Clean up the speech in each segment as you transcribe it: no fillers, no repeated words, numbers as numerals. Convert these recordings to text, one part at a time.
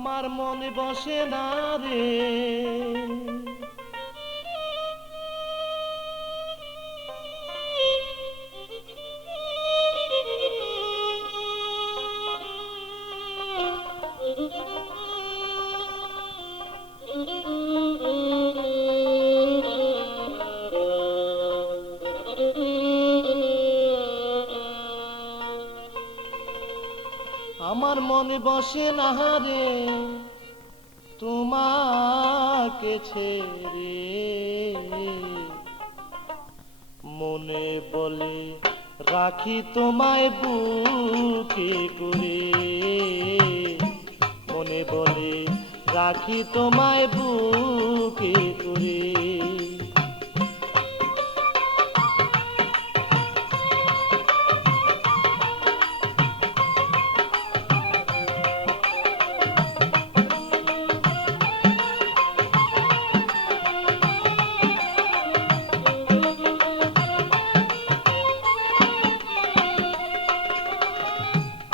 আমার মনে বসে না রে। আমার মনে বসে না রে তোমাকে ছেড়ে, মনে বলে রাখি তোমায় বুকে করে, মনে বলে রাখি তোমায় বুকে করে।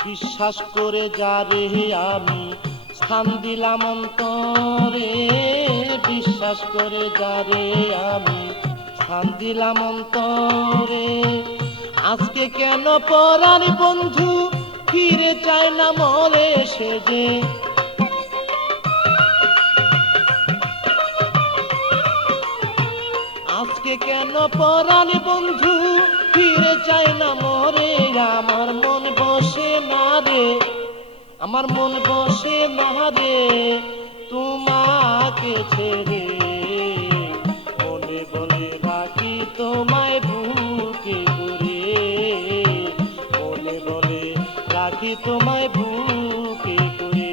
বিশ্বাস করে যারে আমি স্থান দিলাম অন্তরে, বিশ্বাস করে যারে আমি স্থান দিলাম অন্তরে, আজকে কেন পরার বন্ধু ফিরে চায় না মরে সে যে। আজকে কেন পরার বন্ধু ফিরে চায় না মরে, আমার মন বসে না রে, আমার মন বসে না রে তোমাকে ছেড়ে, মনে বলে রাখি তোমায় বুকে করে, মনে বলে রাখি তোমায় বুকে করে।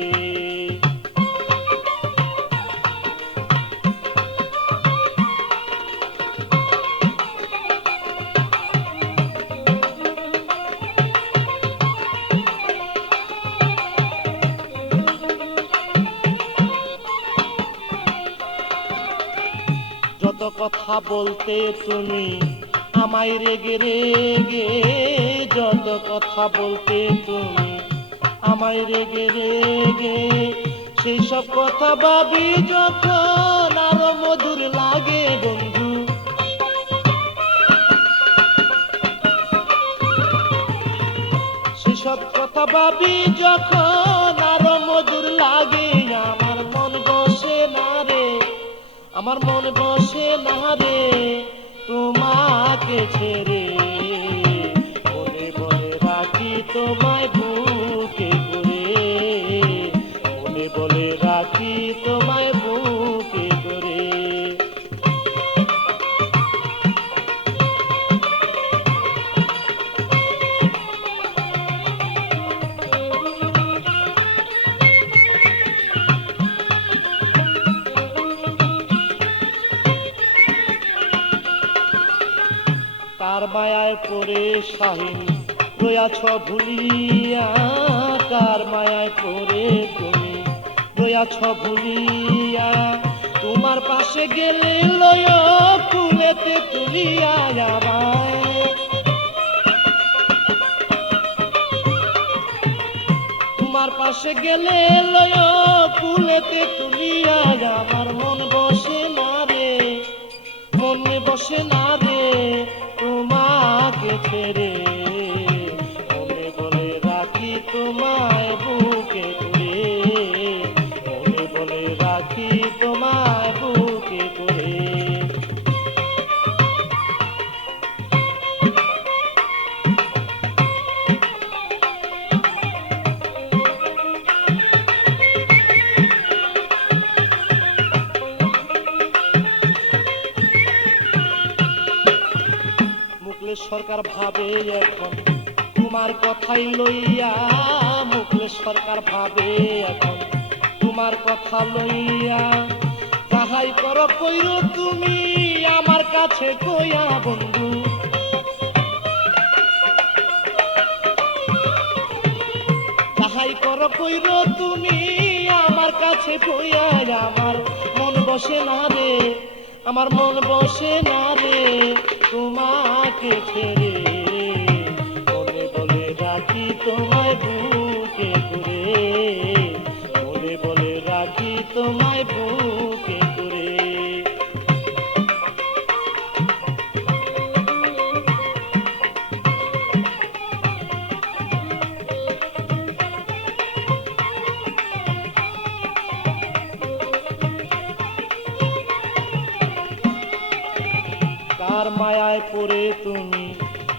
যত কথা বলতে তুমি আমায় রেগে রেগে, যত কথা বলতে তুমি আমায় রেগে রেগে, সেই সব কথা ভাবি যখন আরো মধুর লাগে বন্ধু। সেসব কথা ভাবি যখন আরো মধুর লাগে, আমার মন বসে না রে, আমার মন বসে না রে তোমাকে ছেড়ে, মনে বলে রাখি তোমায় বুকে করে, মনে বলে রাখি তোমায় বুকে করে। কার মায়ায় পড়ে শাহিন রয়াছ ভুলিয়া, কার মায়ায় পড়ে তুমি রয়াছ ভুলিয়া, তোমার পাশে গেলে লয় ফুলেতে তুলিয়া আমায়, তোমার পাশে গেলে লয় ফুলেতে তুলিয়া, আমার মন বসে না রে, মনে বসে না রে তোমাকে ছেড়ে, মনে বলে রাখি তোমায় বুকে করে, মনে বলে রাখি তোমায় বুকে করে। মুখলেস সরকার ভাবে এখন তোমার কথাই লইয়া, মুখলেস সরকার ভাবে এখন তোমার কথা লইয়া, যাহাই করো কইরো তুমি আমার কাছে কইয়া বন্ধু, যাহাই করো কইরো তুমি আমার কাছে কইয়া, আমার মন বসে না রে, আমার মন বসে না রে তোমাকে ছেড়ে, মনে বলে রাখি তোমায় বুকে করে, মনে বলে মায়ায় পড়ে তুমি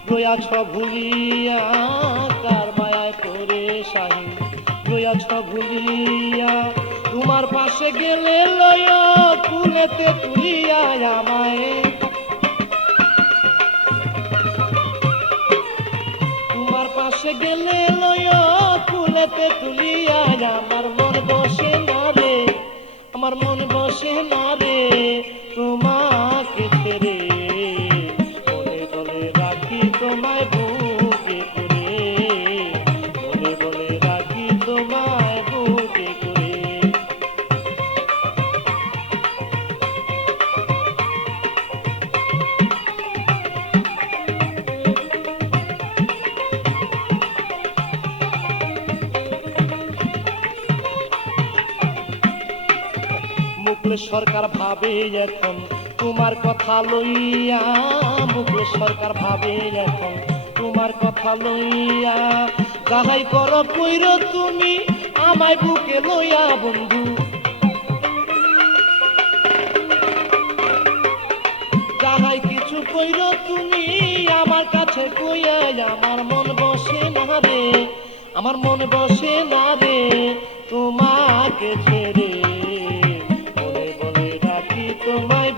রয়াছ ভুলিয়া, কার মায়ায় পড়ে শাহিন রয়াছ ভুলিয়া। তোমার পাশে গেলে লয় কুলেতে তুলিয়া আমায়, তোমার পাশে গেলে লয় কুলেতে তুলিয়া। আমার মন বসে না রে, আমার মন বসে না রে তোমাকে ছেড়ে, বলে বলে রাখি তোমায় বুকে করে, বলে বলে রাখি তোমায় বুকে করে। মুকুল সরকার ভাবে এখন তোমার কথা লইয়া, মুকুল সরকার ভাবে এখন তোমার কথা লইয়া। যাহাই করো কইর তুমি আমায় বুকে লইয়া বন্ধু, যাহাই কিছু কইর তুমি আমার কাছে কইয়া। আমার মন বসে না রে, আমার মন বসে না রে তোমাকে ছেড়ে, বলে বলে রাখি তোমায়